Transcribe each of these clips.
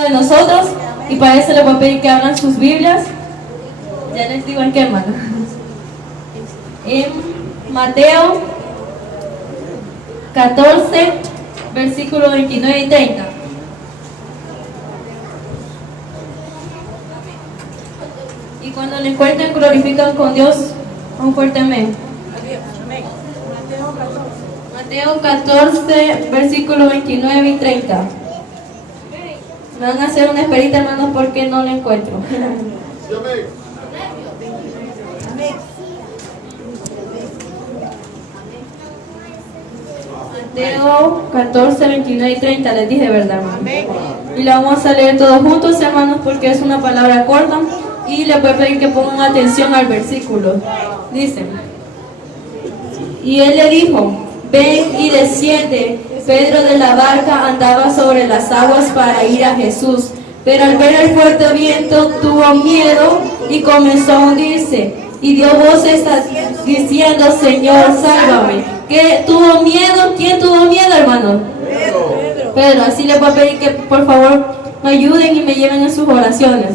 de nosotros, y para eso les voy a pedir que abran sus Biblias. Ya les digo en qué, hermano. En Mateo 14, versículos 29 y 30. Y cuando le encuentren, glorifican con Dios un fuerte amén. Mateo 14, versículos 29 y 30. Me van a hacer una esperita, hermanos, porque no lo encuentro. Mateo 14, 29 y 30, les dije, ¿verdad, hermano? Y la vamos a leer todos juntos, hermanos, porque es una palabra corta. Y les voy a pedir que pongan atención al versículo. Dice: y él le dijo: ven y desciende. Pedro de la barca andaba sobre las aguas para ir a Jesús, pero al ver el fuerte viento tuvo miedo y comenzó a hundirse. Y dio voces diciendo: Señor, sálvame. ¿Qué tuvo miedo? ¿Quién tuvo miedo, hermano? Pedro. Así les voy a pedir que por favor me ayuden y me lleven en sus oraciones.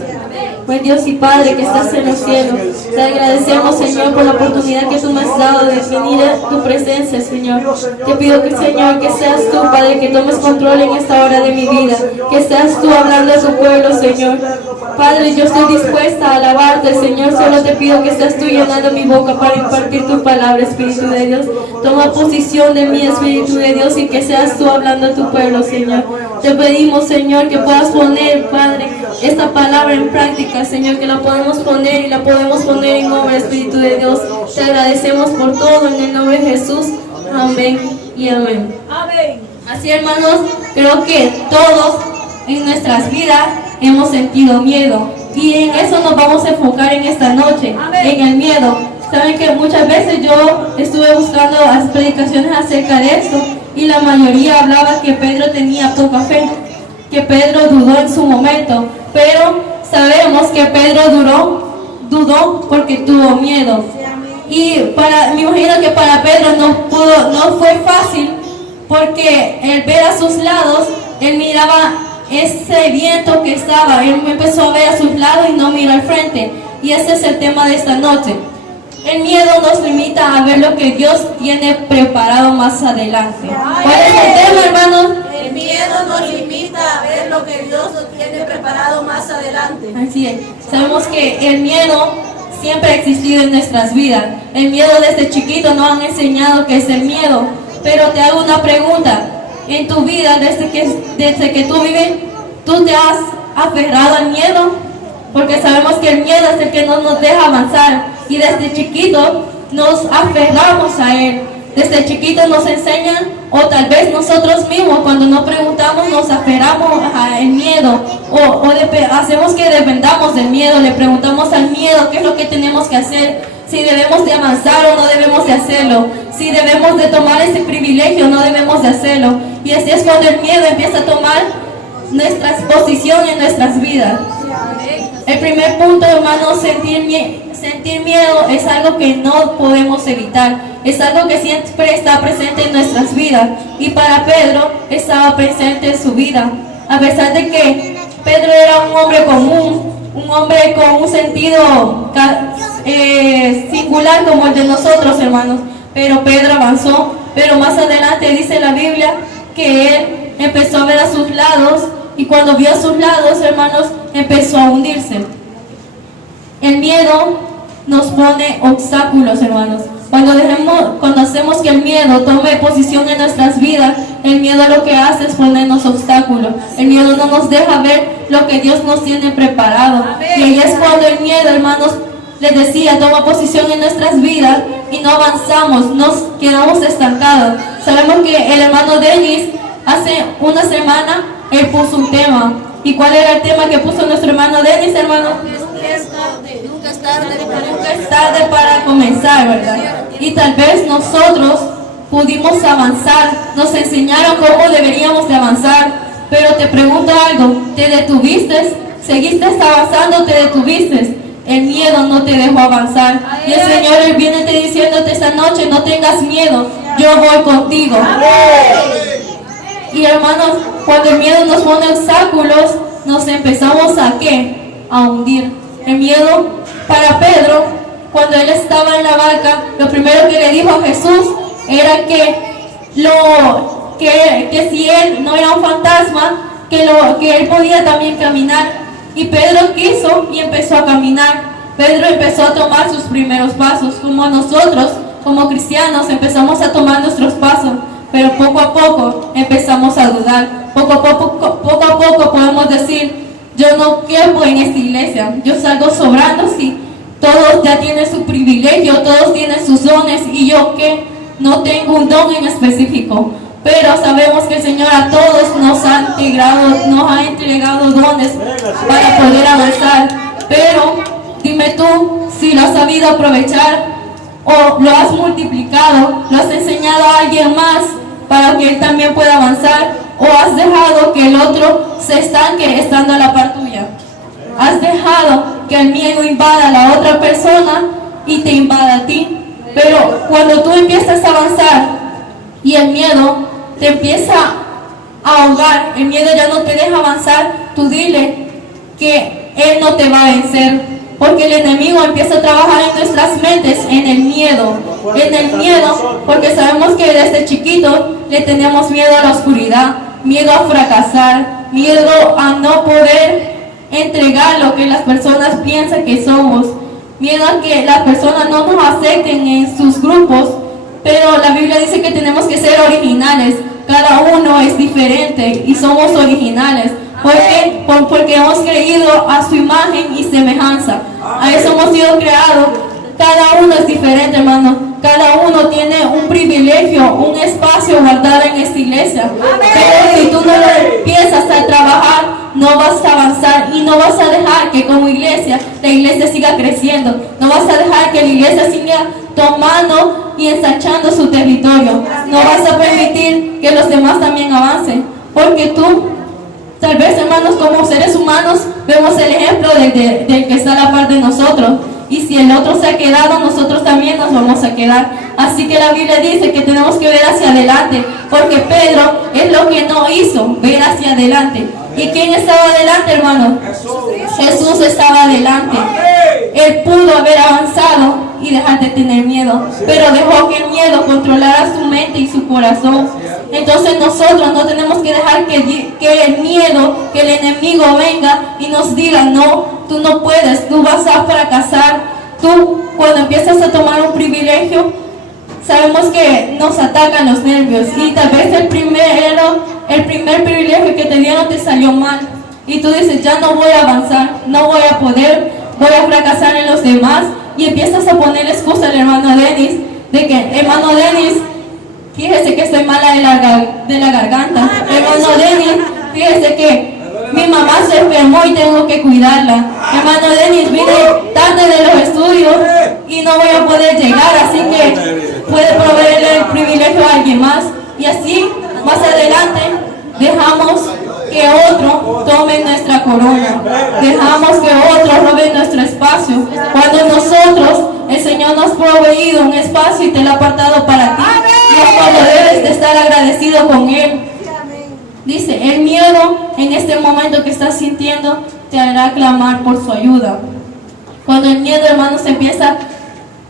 Buen Dios y Padre que estás en los cielos, te agradecemos, Señor, por la oportunidad que tú me has dado de venir a tu presencia, Señor. Te pido que, Señor, que seas tú, Padre, que tomes control en esta hora de mi vida, que seas tú hablando a tu pueblo, Señor. Padre, yo estoy dispuesta a alabarte, Señor. Solo te pido que seas tú llenando mi boca para impartir tu palabra, Espíritu de Dios. Toma posición de mí, Espíritu de Dios, y que seas tú hablando a tu pueblo, Señor. Te pedimos, Señor, que puedas poner, Padre, esta palabra en práctica, Señor, que la podemos poner y la podemos poner en obra, Espíritu de Dios. Te agradecemos por todo en el nombre de Jesús. Amén y amén. Amén. Así, hermanos, creo que todos en nuestras vidas hemos sentido miedo, y en eso nos vamos a enfocar en esta noche. Amén. En el miedo. Saben que muchas veces yo estuve buscando las predicaciones acerca de esto, y la mayoría hablaba que Pedro tenía poca fe, que Pedro dudó en su momento, pero sabemos que Pedro dudó porque tuvo miedo. Y me imagino que para Pedro no fue fácil, porque él ver a sus lados, él miraba ese viento que estaba, él empezó a ver a sus lados y no miró al frente. Y ese es el tema de esta noche. El miedo nos limita a ver lo que Dios tiene preparado más adelante. ¿Cuál es el tema, hermanos? El miedo nos limita a ver lo que Dios nos tiene preparado más adelante. Así es. Sabemos que el miedo siempre ha existido en nuestras vidas. El miedo desde chiquito nos han enseñado qué es el miedo. Pero te hago una pregunta. En tu vida, desde que tú vives, ¿tú te has aferrado al miedo? Porque sabemos que el miedo es el que no nos deja avanzar. Y desde chiquito nos aferramos a él. Desde chiquito nos enseñan, o tal vez nosotros mismos cuando nos preguntamos nos aferramos al miedo, o hacemos que dependamos del miedo. Le preguntamos al miedo qué es lo que tenemos que hacer, si debemos de avanzar o no debemos de hacerlo, si debemos de tomar ese privilegio o no debemos de hacerlo. Y así es cuando el miedo empieza a tomar nuestra posición en nuestras vidas. El primer punto, hermanos, sentir miedo es algo que no podemos evitar. Es algo que siempre está presente en nuestras vidas. Y para Pedro estaba presente en su vida. A pesar de que Pedro era un hombre común, un hombre con un sentido singular como el de nosotros, hermanos. Pero Pedro avanzó. Pero más adelante dice la Biblia que él empezó a ver a sus lados. Y cuando vio a sus lados, hermanos, empezó a hundirse. El miedo nos pone obstáculos, hermanos. Cuando hacemos que el miedo tome posición en nuestras vidas, el miedo lo que hace es ponernos obstáculos. El miedo no nos deja ver lo que Dios nos tiene preparado. Y ahí es cuando el miedo, hermanos, les decía, toma posición en nuestras vidas y no avanzamos, nos quedamos estancados. Sabemos que el hermano Denis hace una semana él puso un tema. ¿Y cuál era el tema que puso nuestro hermano Denis, hermano? Nunca es tarde para comenzar, ¿verdad? Y tal vez nosotros pudimos avanzar, nos enseñaron cómo deberíamos de avanzar, pero te pregunto algo, ¿te detuviste? ¿Seguiste avanzando o te detuviste? El miedo no te dejó avanzar. Y el Señor Él viene diciéndote esta noche, no tengas miedo, yo voy contigo. Y hermanos, cuando el miedo nos pone obstáculos, nos empezamos a ¿qué? A hundir. El miedo para Pedro, cuando él estaba en la barca, lo primero que le dijo a Jesús era que si él no era un fantasma, que él podía también caminar. Y Pedro quiso y empezó a caminar. Pedro empezó a tomar sus primeros pasos, como nosotros, como cristianos, empezamos a tomar nuestros pasos, pero poco a poco empezamos a dudar. Poco a poco podemos decir, yo no quepo en esta iglesia, yo salgo sobrando, sí. Todos ya tienen su privilegio, todos tienen sus dones, y yo que no tengo un don en específico. Pero sabemos que el Señor a todos nos ha entregado dones para poder avanzar. Pero dime tú si lo has sabido aprovechar, o lo has multiplicado, lo has enseñado a alguien más para que él también pueda avanzar, o has dejado que el otro se estanque estando a la par tuya. Has dejado que el miedo invada a la otra persona y te invada a ti. Pero cuando tú empiezas a avanzar y el miedo te empieza a ahogar, el miedo ya no te deja avanzar, tú dile que él no te va a vencer, porque el enemigo empieza a trabajar en nuestras mentes en el miedo, porque sabemos que desde chiquito le tenemos miedo a la oscuridad, miedo a fracasar, miedo a no poder entregar lo que las personas piensan que somos, miedo a que las personas no nos acepten en sus grupos. Pero la Biblia dice que tenemos que ser originales. Cada uno es diferente y somos originales. ¿Por qué? Porque hemos creído a su imagen y semejanza. A eso hemos sido creados. Cada uno es diferente, hermano. Cada uno tiene un privilegio, un espacio guardado en esta iglesia. Pero si tú no lo empiezas a trabajar, no vas a avanzar y no vas a dejar que como iglesia, la iglesia siga creciendo. No vas a dejar que la iglesia siga tomando y ensanchando su territorio. No vas a permitir que los demás también avancen. Porque tú, tal vez, hermanos, como seres humanos, vemos el ejemplo del que está a la par de nosotros. Y si el otro se ha quedado, nosotros también nos vamos a quedar. Así que la Biblia dice que tenemos que ver hacia adelante, porque Pedro es lo que no hizo, ver hacia adelante. ¿Y quién estaba adelante, hermano? Jesús estaba adelante. Él pudo haber avanzado y dejar de tener miedo, pero dejó que el miedo controlara su mente y su corazón. Entonces nosotros no tenemos que dejar que el miedo, que el enemigo venga y nos diga, no, tú no puedes, tú vas a fracasar. Tú, cuando empiezas a tomar un privilegio, sabemos que nos atacan los nervios, y tal vez el primer privilegio que te dieron te salió mal, y tú dices, ya no voy a avanzar, no voy a poder, voy a fracasar en los demás, y empiezas a poner excusa al hermano Denis, de que, hermano Denis, fíjese que estoy mala de la garganta, hermano Denis, fíjese que mi mamá se enfermó y tengo que cuidarla, hermano Denis, vine tarde de los estudios y no voy a poder llegar, así que puede proveerle el privilegio a alguien más. Y así, más adelante, dejamos que otro tome nuestra corona, dejamos que otro robe nuestro espacio, cuando nosotros, el Señor nos ha proveído un espacio y te lo ha apartado para ti, y es cuando debes de estar agradecido con Él. Dice, el miedo en este momento que estás sintiendo te hará clamar por su ayuda. Cuando el miedo, hermanos, empieza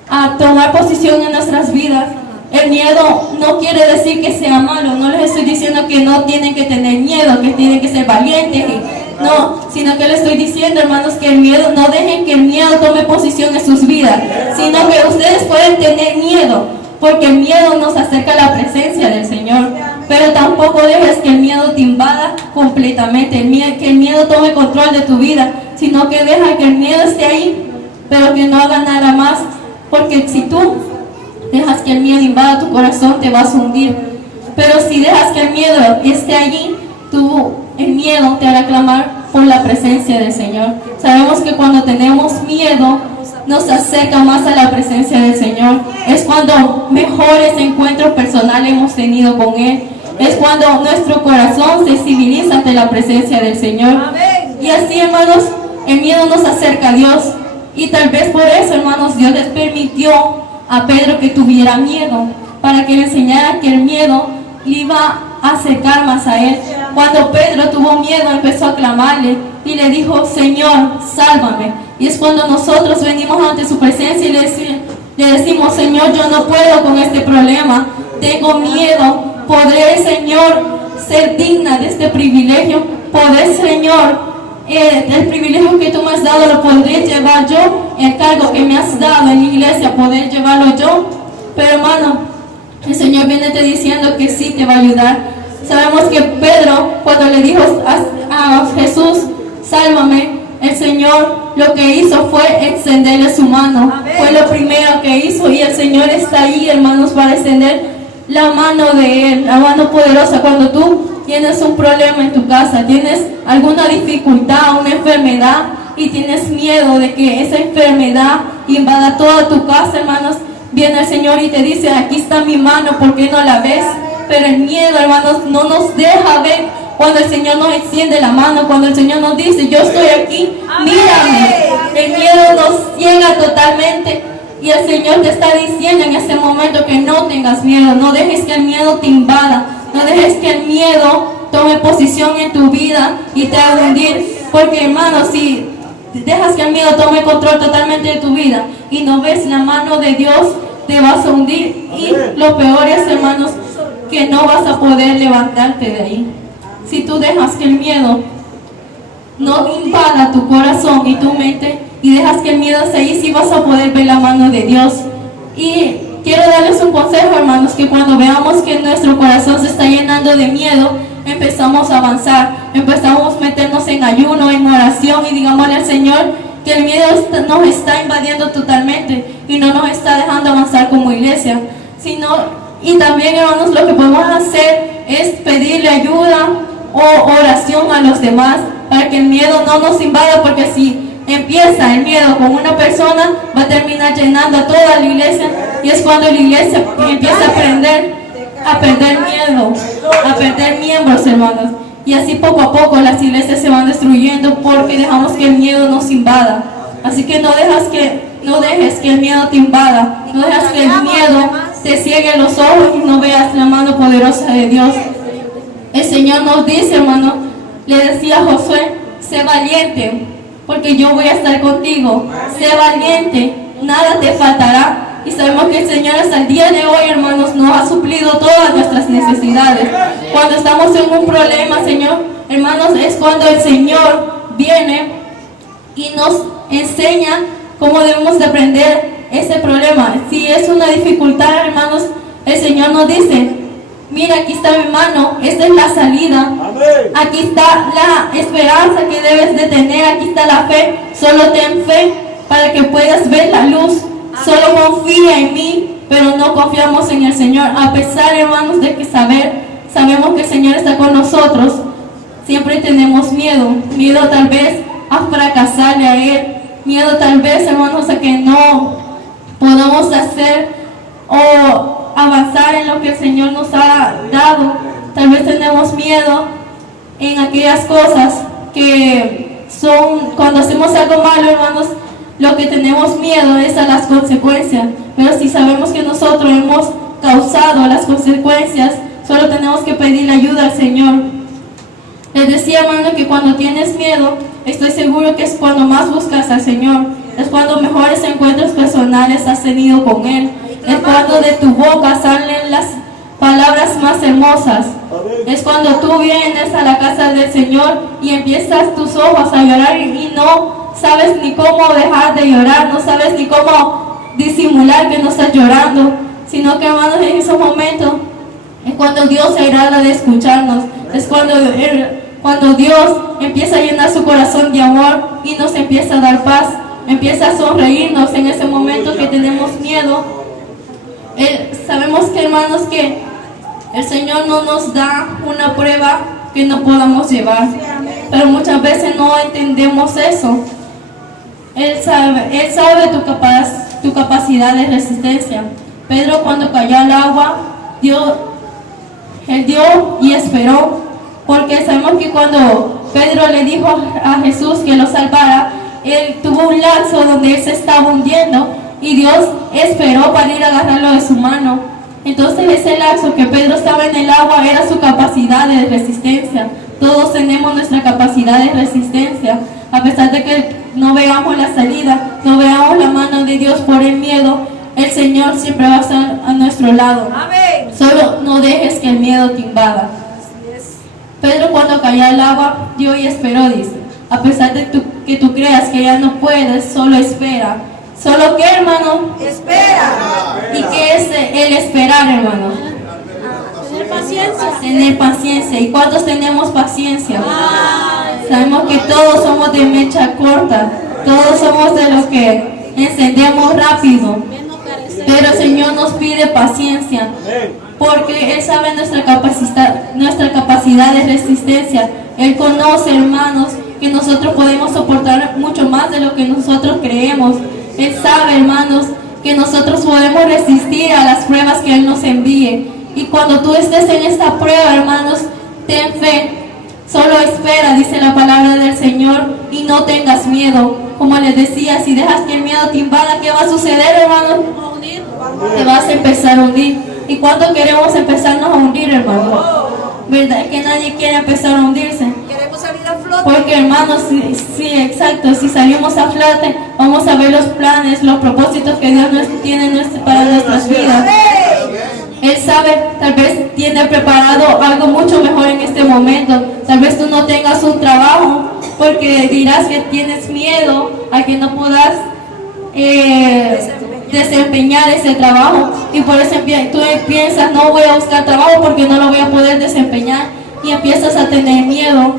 a tomar posición en nuestras vidas, el miedo no quiere decir que sea malo. No les estoy diciendo que no tienen que tener miedo, que tienen que ser valientes, no, sino que les estoy diciendo, hermanos, que el miedo, no dejen que el miedo tome posición en sus vidas, sino que ustedes pueden tener miedo, porque el miedo nos acerca a la presencia del Señor. Pero tampoco dejes que el miedo te invada completamente, que el miedo tome control de tu vida, sino que deja que el miedo esté ahí, pero que no haga nada más, porque si tú dejas que el miedo invada tu corazón, te vas a hundir. Pero si dejas que el miedo esté allí, el miedo te hará clamar por la presencia del Señor. Sabemos que cuando tenemos miedo, nos acerca más a la presencia del Señor. Es cuando mejores encuentros personales hemos tenido con Él. Es cuando nuestro corazón se civiliza ante la presencia del Señor. Y así, hermanos, el miedo nos acerca a Dios. Y tal vez por eso, hermanos, Dios les permitió a Pedro que tuviera miedo, para que le enseñara que el miedo le iba a acercar más a Él. Cuando Pedro tuvo miedo, empezó a clamarle y le dijo: Señor, sálvame. Y es cuando nosotros venimos ante su presencia y le decimos: Señor, yo no puedo con este problema, tengo miedo. ¿Podré, Señor, ser digna de este privilegio? ¿Podré, Señor, el privilegio que tú me has dado, lo podré llevar yo? El cargo que me has dado en la iglesia, ¿poder llevarlo yo? Pero hermano, el Señor viene te diciendo que sí te va a ayudar. Sabemos que Pedro, cuando le dijo a Jesús: sálvame, el Señor lo que hizo fue extenderle su mano. Fue lo primero que hizo, y el Señor está ahí, hermanos, para extender la mano de Él, la mano poderosa. Cuando tú tienes un problema en tu casa, tienes alguna dificultad, una enfermedad, y tienes miedo de que esa enfermedad invada toda tu casa, hermanos, viene el Señor y te dice: aquí está mi mano, ¿por qué no la ves? Pero el miedo, hermanos, no nos deja ver cuando el Señor nos extiende la mano, cuando el Señor nos dice: yo estoy aquí, mírame. El miedo nos ciega totalmente, y el Señor te está diciendo en este momento que no tengas miedo. No dejes que el miedo te invada, no dejes que el miedo tome posición en tu vida y te haga hundir. Porque, hermanos, si dejas que el miedo tome control totalmente de tu vida y no ves la mano de Dios, te vas a hundir. Y lo peor es, hermanos, que no vas a poder levantarte de ahí. Si tú dejas que el miedo no invada tu corazón y tu mente, y dejas que el miedo esté ahí, sí vas a poder ver la mano de Dios. Y quiero darles un consejo, hermanos, que cuando veamos que nuestro corazón se está llenando de miedo, empezamos a avanzar, empezamos a meternos en ayuno, en oración, y digámosle al Señor que el miedo nos está invadiendo totalmente y no nos está dejando avanzar como iglesia. Y también, hermanos, lo que podemos hacer es pedirle ayuda o oración a los demás para que el miedo no nos invada, porque si empieza el miedo con una persona, va a terminar llenando a toda la iglesia, y es cuando la iglesia empieza a perder miedo, a perder miembros, hermanos. Y así poco a poco las iglesias se van destruyendo porque dejamos que el miedo nos invada. Así que no dejes que el miedo te invada, no dejes que el miedo te ciegue los ojos y no veas la mano poderosa de Dios. El Señor nos dice, hermano, le decía a Josué: sé valiente, porque yo voy a estar contigo. Sé valiente, nada te faltará. Y sabemos que el Señor hasta el día de hoy, hermanos, nos ha suplido todas nuestras necesidades. Cuando estamos en un problema, Señor, hermanos, es cuando el Señor viene y nos enseña cómo debemos de aprender ese problema. Si es una dificultad, hermanos, el Señor nos dice: mira, aquí está mi mano, esta es la salida. Aquí está la esperanza que debes de tener, aquí está la fe. Solo ten fe para que puedas ver la luz. Solo confía en mí, pero no confiamos en el Señor. A pesar, hermanos, de que sabemos que el Señor está con nosotros, siempre tenemos miedo. Miedo tal vez a fracasarle a Él. Miedo tal vez, hermanos, a que no podamos hacer o avanzar en lo que el Señor nos ha dado. Tal vez tenemos miedo en aquellas cosas que son, cuando hacemos algo malo, hermanos, lo que tenemos miedo es a las consecuencias. Pero si sabemos que nosotros hemos causado las consecuencias, solo tenemos que pedirle ayuda al Señor. Les decía, hermano, que cuando tienes miedo, estoy seguro que es cuando más buscas al Señor. Es cuando mejores encuentros personales has tenido con Él. Es cuando de tu boca salen las palabras más hermosas. Es cuando tú vienes a la casa del Señor y empiezas tus ojos a llorar y no sabes ni cómo dejar de llorar, no sabes ni cómo disimular que no estás llorando, sino que, hermanos, en esos momentos es cuando Dios se agrada de escucharnos. Es cuando Dios empieza a llenar su corazón de amor y nos empieza a dar paz, empieza a sonreírnos en ese momento que tenemos miedo. Sabemos que, hermanos, que el Señor no nos da una prueba que no podamos llevar, pero muchas veces no entendemos eso. Él sabe tu capacidad de resistencia. Pedro, cuando cayó al agua, él dio y esperó, porque sabemos que cuando Pedro le dijo a Jesús que lo salvara, él tuvo un lapso donde él se estaba hundiendo y Dios esperó para ir a agarrarlo de su mano. Entonces ese lapso que Pedro estaba en el agua era su capacidad de resistencia. Todos tenemos nuestra capacidad de resistencia. A pesar de que no veamos la salida, no veamos la mano de Dios por el miedo, el Señor siempre va a estar a nuestro lado. Amén. Solo no dejes que el miedo te invada. Pedro, cuando cayó al agua, dio y esperó, dice. A pesar de que tú creas que ya no puedes, solo espera. ¿Solo qué, hermano? Espera. ¿Y qué es el esperar, hermano? Tener paciencia. Tener paciencia. ¿Y cuántos tenemos paciencia? Sabemos que todos somos de mecha corta. Todos somos de los que encendemos rápido. Pero el Señor nos pide paciencia, porque Él sabe nuestra capacidad de resistencia. Él conoce, hermanos, que nosotros podemos soportar mucho más de lo que nosotros creemos. Él sabe, hermanos, que nosotros podemos resistir a las pruebas que Él nos envíe. Y cuando tú estés en esta prueba, hermanos, ten fe. Solo espera, dice la palabra del Señor, y no tengas miedo. Como les decía, si dejas que el miedo te invada, ¿qué va a suceder, hermano? Te vas a empezar a hundir. ¿Y cuánto queremos empezarnos a hundir, hermano? ¿Verdad que nadie quiere empezar a hundirse? Queremos salir a flote. Porque, hermanos, sí, exacto, si salimos a flote, vamos a ver los planes, los propósitos que Dios tiene para nuestras vidas. Él sabe, tal vez tiene preparado algo mucho mejor en este momento. Tal vez tú no tengas un trabajo porque dirás que tienes miedo a que no puedas desempeñar ese trabajo, y por eso tú piensas, no voy a buscar trabajo porque no lo voy a poder desempeñar, y empiezas a tener miedo.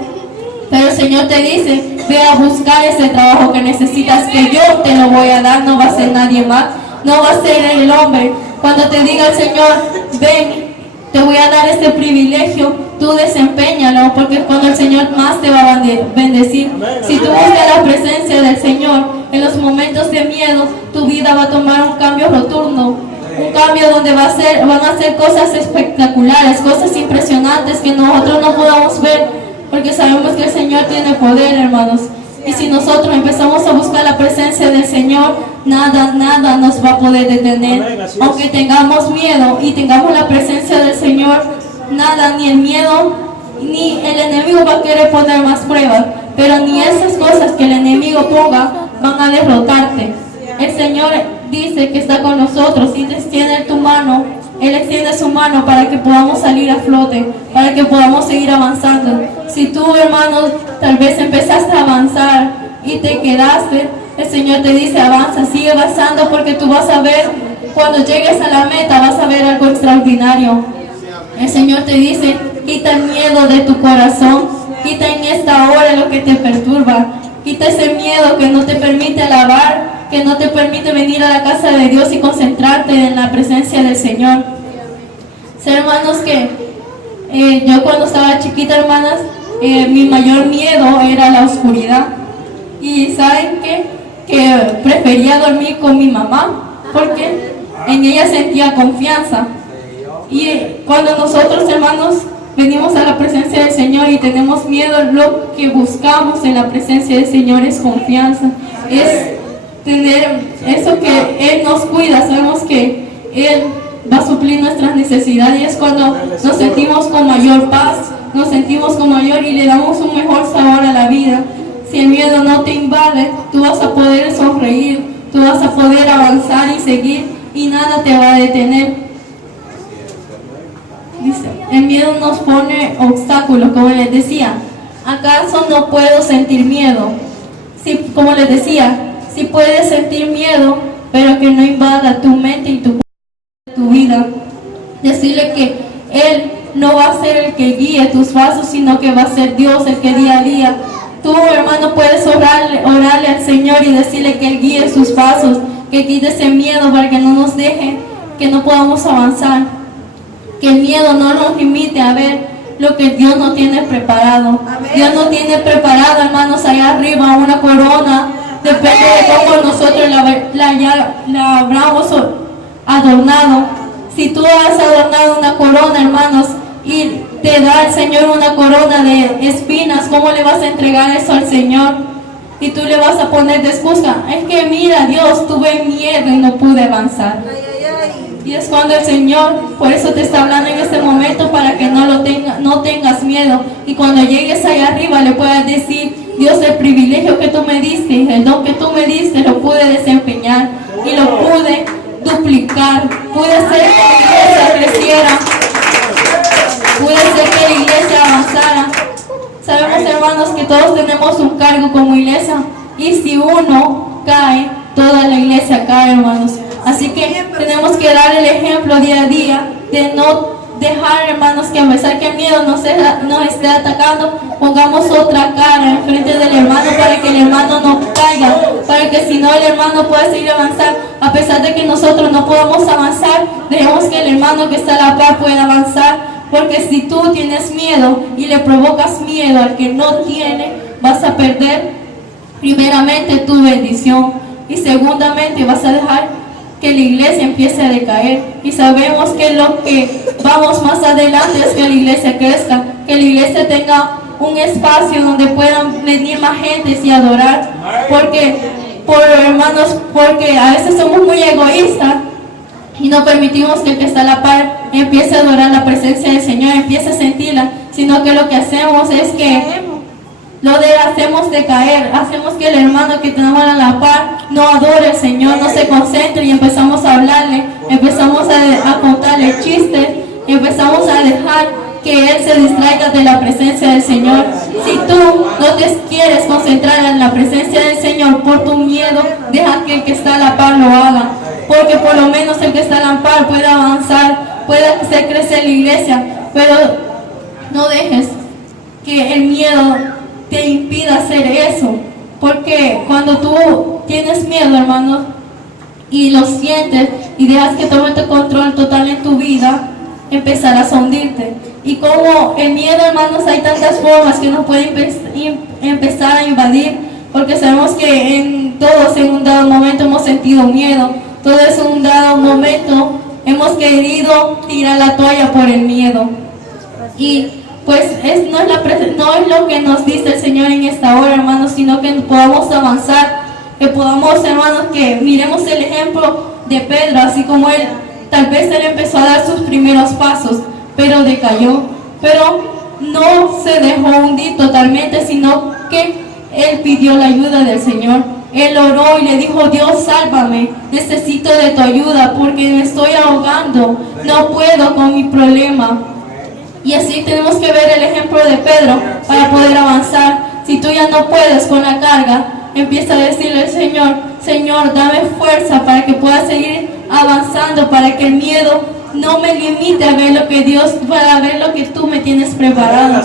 Pero el Señor te dice, ve a buscar ese trabajo que necesitas, que yo te lo voy a dar, no va a ser nadie más, no va a ser el hombre. Cuando te diga el Señor, ven, te voy a dar este privilegio, tú desempeñalo, porque es cuando el Señor más te va a bendecir. Si tú buscas la presencia del Señor en los momentos de miedo, tu vida va a tomar un cambio rotundo, un cambio donde van a hacer cosas espectaculares, cosas impresionantes que nosotros no podamos ver, porque sabemos que el Señor tiene poder, hermanos. Y si nosotros empezamos a buscar la presencia del Señor, nada nos va a poder detener. Aunque tengamos miedo y tengamos la presencia del Señor, nada, ni el miedo, ni el enemigo va a querer poner más pruebas, pero ni esas cosas que el enemigo ponga van a derrotarte. El Señor dice que está con nosotros y extiende tu mano. Él extiende su mano para que podamos salir a flote, para que podamos seguir avanzando. Si tú, hermano, tal vez empezaste a avanzar y te quedaste, el Señor te dice, avanza, sigue avanzando, porque tú vas a ver, cuando llegues a la meta, vas a ver algo extraordinario. El Señor te dice, quita el miedo de tu corazón, quita en esta hora lo que te perturba, quita ese miedo que no te permite alabar, que no te permite venir a la casa de Dios y concentrarte en la presencia del Señor. Sé, hermanos, que yo cuando estaba chiquita, hermanas, mi mayor miedo era la oscuridad. Y ¿saben qué? Que prefería dormir con mi mamá, porque en ella sentía confianza. Y cuando nosotros, hermanos, venimos a la presencia del Señor y tenemos miedo, lo que buscamos en la presencia del Señor es confianza, es tener eso que Él nos cuida. Sabemos que Él va a suplir nuestras necesidades, y es cuando nos sentimos con mayor paz, nos sentimos con mayor y le damos un mejor sabor a la vida. Si el miedo no te invade, tú vas a poder sonreír, tú vas a poder avanzar y seguir, y nada te va a detener. Dice, el miedo nos pone obstáculos, como les decía. ¿Acaso no puedo sentir miedo? Sí, como les decía, si puedes sentir miedo, pero que no invada tu mente y tu vida. Decirle que Él no va a ser el que guíe tus pasos, sino que va a ser Dios el que día a día. Tú, hermano, puedes orarle al Señor y decirle que Él guíe sus pasos, que quite ese miedo para que no nos deje, que no podamos avanzar. Que el miedo no nos limite a ver lo que Dios no tiene preparado. Amén. Dios no tiene preparado, hermanos, allá arriba una corona. Depende de cómo nosotros la habramos adornado. Si tú has adornado una corona, hermanos, y te da el Señor una corona de espinas, ¿cómo le vas a entregar eso al Señor? Y tú le vas a poner de excusa, es que mira, Dios, tuve miedo y no pude avanzar. Y es cuando el Señor, por eso te está hablando en este momento, para que no tengas miedo. Y cuando llegues allá arriba le puedas decir: Dios, el privilegio que tú me diste, el don que tú me diste, lo pude desempeñar y lo pude duplicar. Pude hacer que la iglesia creciera, pude hacer que la iglesia avanzara. Sabemos, hermanos, que todos tenemos un cargo como iglesia, y si uno cae, toda la iglesia cae, hermanos. Así que tenemos que dar el ejemplo día a día de no dejar, hermanos, que a pesar que el miedo nos esté atacando, pongamos otra cara en frente del hermano para que el hermano no caiga, para que si no el hermano pueda seguir avanzando. A pesar de que nosotros no podamos avanzar, dejemos que el hermano que está a la par pueda avanzar. Porque si tú tienes miedo y le provocas miedo al que no tiene, vas a perder primeramente tu bendición, y segundamente vas a dejar que la iglesia empiece a decaer. Y sabemos que lo que vamos más adelante es que la iglesia crezca, que la iglesia tenga un espacio donde puedan venir más gentes y adorar. Hermanos, porque a veces somos muy egoístas y no permitimos que el que está a la par empiece a adorar la presencia del Señor, empiece a sentirla, sino que lo que hacemos es que hacemos decaer, hacemos que el hermano que tenemos a la par no adore al Señor, no se concentre, y empezamos a hablarle, empezamos a contarle chistes, y empezamos a dejar que él se distraiga de la presencia del Señor. Si tú no te quieres concentrar en la presencia del Señor por tu miedo, deja que el que está a la par lo haga, porque por lo menos el que está a la par pueda avanzar, pueda hacer crecer la iglesia. Pero no dejes que el miedo te impida hacer eso, porque cuando tú tienes miedo, hermano, y lo sientes y dejas que tome tu control total en tu vida, empezarás a hundirte. Y como el miedo, hermanos, hay tantas formas que nos puede empezar a invadir, porque sabemos que todos en un dado momento hemos sentido miedo, todos en un dado momento hemos querido tirar la toalla por el miedo. Y pues no es lo que nos dice el Señor en esta hora, hermanos, sino que podamos avanzar, que podamos, hermanos, que miremos el ejemplo de Pedro, así como tal vez él empezó a dar sus primeros pasos, pero decayó, pero no se dejó hundir totalmente, sino que él pidió la ayuda del Señor. Él oró y le dijo: Dios, sálvame, necesito de tu ayuda porque me estoy ahogando, no puedo con mi problema. Y así tenemos que ver el ejemplo de Pedro para poder avanzar. Si tú ya no puedes con la carga, empieza a decirle al Señor: Señor, dame fuerza para que pueda seguir avanzando, para que el miedo no me limite a ver lo que Dios, para ver lo que tú me tienes preparado.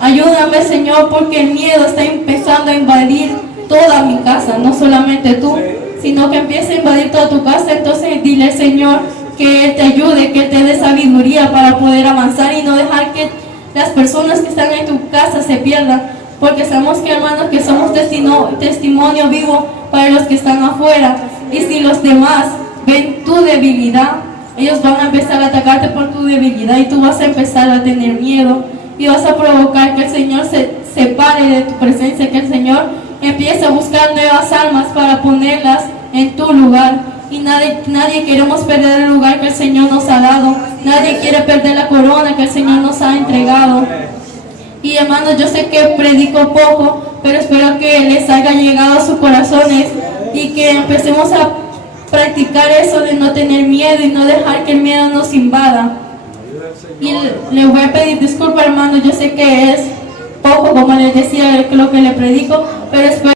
Ayúdame, Señor, porque el miedo está empezando a invadir toda mi casa, no solamente tú, sino que empiece a invadir toda tu casa. Entonces dile, Señor, que Él te ayude, que Él te dé sabiduría para poder avanzar y no dejar que las personas que están en tu casa se pierdan, porque sabemos que, hermanos, que somos testimonio vivo para los que están afuera. Y si los demás ven tu debilidad, ellos van a empezar a atacarte por tu debilidad, y tú vas a empezar a tener miedo y vas a provocar que el Señor se separe de tu presencia, que el Señor empiece a buscar nuevas almas para ponerlas en tu lugar. Y nadie queremos perder el lugar que el Señor nos ha dado, nadie quiere perder la corona que el Señor nos ha entregado. Y hermanos, yo sé que predico poco, pero espero que les haya llegado a sus corazones y que empecemos a practicar eso de no tener miedo y no dejar que el miedo nos invada. Y le voy a pedir disculpas, hermano, yo sé que es poco, como les decía, lo que le predico, pero espero